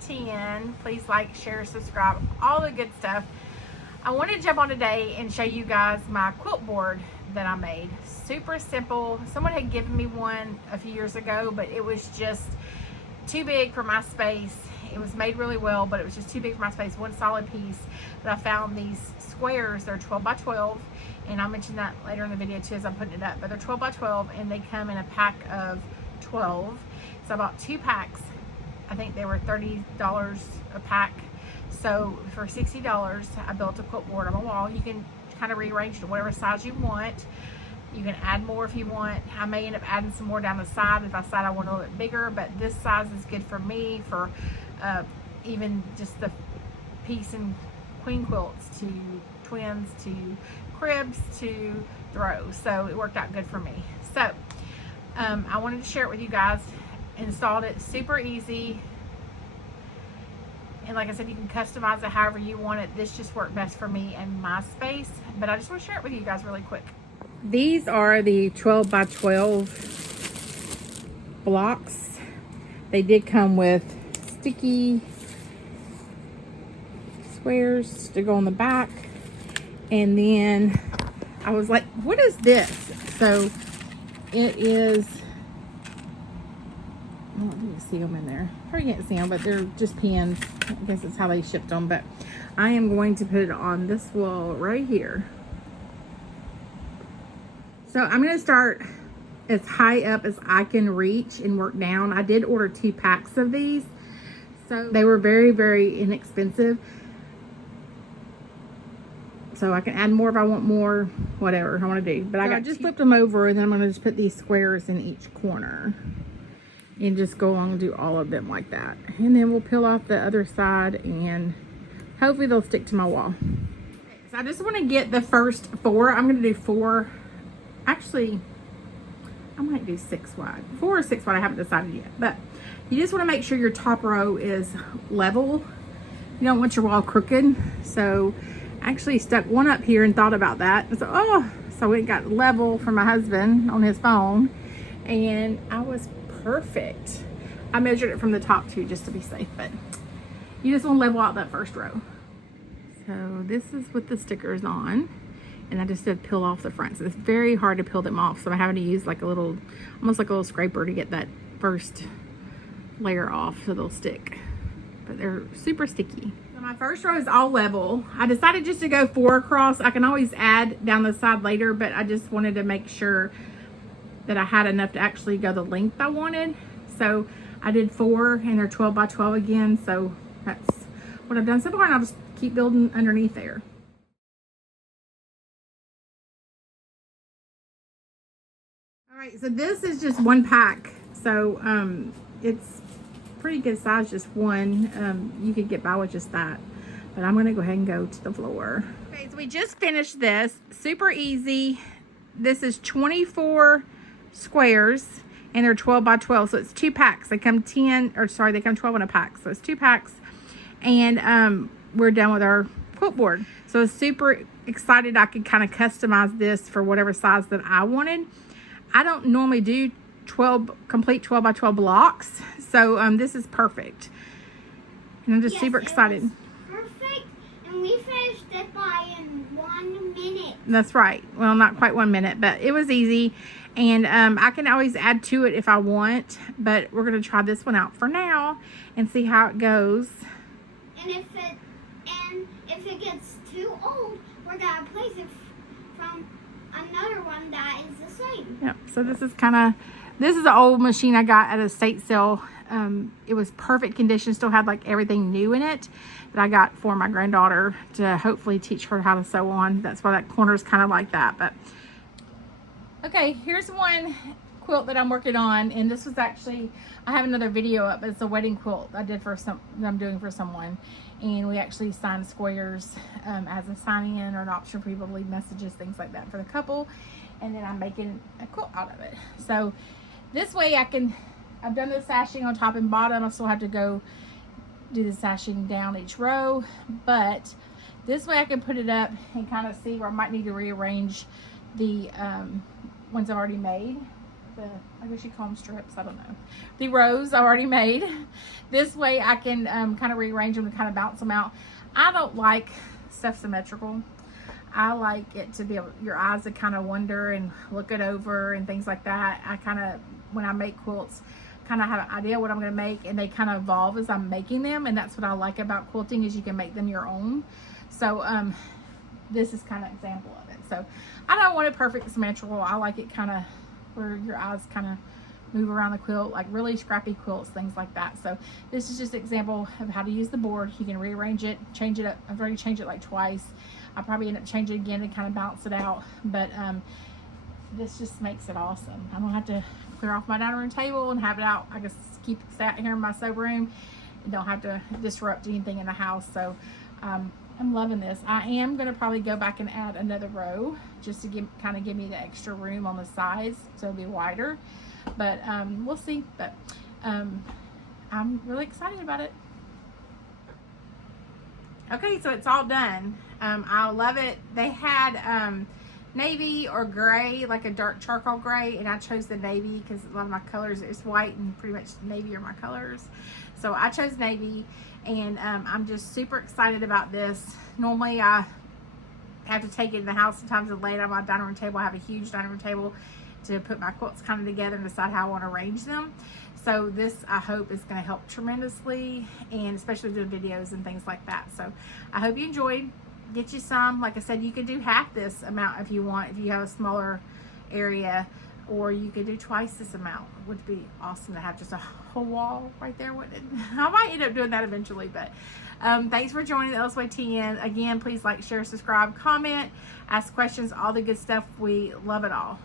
10. Please like, share, subscribe, all the good stuff. I want to jump on today and show you guys my quilt board that I made. Super simple. Someone had given me one a few years ago, but it was just too big for my space. It was made really well, but it was just too big for my space, one solid piece. But I found these squares. They're 12 by 12, and I'll mention that later in the video too as I'm putting it up. But they're 12 by 12, and they come in a pack of 12. So I bought 2 packs. I think they were $30 a pack. So for $60, I built a quilt board on my wall. You can kind of rearrange to whatever size you want. You can add more if you want. I may end up adding some more down the side if I decide I want a little bit bigger, but this size is good for me for even just the piece and queen quilts to twins to cribs to throw. So it worked out good for me. So I wanted to share it with you guys. Installed it super easy, and like I said, you can customize it however you want it. This just worked best for me and my space, but I just want to share it with you guys really quick. These are the 12 by 12 blocks. They did come with sticky squares to go on the back, and then I was like, what is this? So it is, I don't think you see them in there. Probably can't see them, but they're just pins. I guess that's how they shipped them. But I am going to put it on this wall right here. So I'm going to start as high up as I can reach and work down. I did order 2 packs of these. So they were very, very inexpensive. So I can add more if I want more, whatever I want to do. But I just flipped them over, and then I'm going to just put these squares in each corner. And just go along and do all of them like that. And then we'll peel off the other side, and hopefully they'll stick to my wall. So I just want to get the first 4. I'm going to do 4. Actually, I might do 6 wide. 4 or 6 wide, I haven't decided yet. But you just want to make sure your top row is level. You don't want your wall crooked. So I actually stuck one up here and thought about that. So, so it got level for my husband on his phone. And I was perfect. I measured it from the top too, just to be safe, but you just want to level out that first row. So this is with the stickers on, and I just did peel off the front. So it's very hard to peel them off. So I'm having to use like a little, almost like a little scraper to get that first layer off so they'll stick. But they're super sticky. So my first row is all level. I decided just to go 4 across. I can always add down the side later, but I just wanted to make sure that I had enough to actually go the length I wanted. So I did 4, and they're 12 by 12 again. So that's what I've done so far, and I'll just keep building underneath there. All right, so this is just 1 pack. So it's pretty good size, just 1. You could get by with just that, but I'm gonna go ahead and go to the floor. Okay, so we just finished this, super easy. This is 24 squares, and they're 12 by 12, so it's 2 packs. They come 10, or sorry, they come 12 in a pack, so it's 2 packs, and we're done with our quilt board. So I was super excited I could kind of customize this for whatever size that I wanted. I don't normally do complete 12 by 12 blocks, so this is perfect, and I'm just super excited. Perfect, and we finished it by in 1 minute. That's right. Well, not quite 1 minute, but it was easy. And I can always add to it if I want, but we're going to try this one out for now and see how it goes. And if it gets too old, we're going to replace it from another one that is the same. Yep. So this is an old machine I got at a estate sale. It was perfect condition, still had like everything new in it that I got for my granddaughter to hopefully teach her how to sew on. That's why that corner is kind of like that. But okay, here's one quilt that I'm working on, and this was actually, I have another video up. It's a wedding quilt I did for that I'm doing for someone, and we actually signed squares as a sign-in or an option for people to leave messages, things like that for the couple, and then I'm making a quilt out of it. So this way I've done the sashing on top and bottom. I still have to go do the sashing down each row, but this way I can put it up and kind of see where I might need to rearrange the ones I've already made. I guess you call them strips, I don't know. The rows I already made. This way I can kind of rearrange them and kind of bounce them out. I don't like stuff symmetrical. I like it to be able, your eyes to kind of wonder and look it over and things like that. I kind of, when I make quilts, kind of have an idea what I'm going to make, and they kind of evolve as I'm making them, and that's what I like about quilting, is you can make them your own. So this is kind of an example of it. So I don't want it perfect symmetrical. I like it kind of where your eyes kind of move around the quilt, like really scrappy quilts, things like that. So this is just an example of how to use the board. You can rearrange it, change it up. I've already changed it like twice. I'll probably end up changing it again to kind of balance it out, but this just makes it awesome. I don't have to clear off my dining room table and have it out. I just keep it sat here in my soap room and don't have to disrupt anything in the house. So I'm loving this. I am going to probably go back and add another row just to kind of give me the extra room on the sides, so it'll be wider. But we'll see. But I'm really excited about it. Okay, so it's all done. I love it. They had navy or gray, like a dark charcoal gray, and I chose the navy because a lot of my colors is white, and pretty much navy are my colors. So I chose navy, and I'm just super excited about this. Normally I have to take it in the house sometimes and lay it on my dining room table. I have a huge dining room table to put my quilts kind of together and decide how I want to arrange them. So this, I hope, is going to help tremendously, and especially doing videos and things like that. So I hope you enjoyed. Get you some. Like I said, you can do half this amount if you want, if you have a smaller area, or you could do twice this amount. It would be awesome to have just a whole wall right there, wouldn't it? I might end up doing that eventually, but thanks for joining the LSYTN. Again, please like, share, subscribe, comment, ask questions, all the good stuff. We love it all.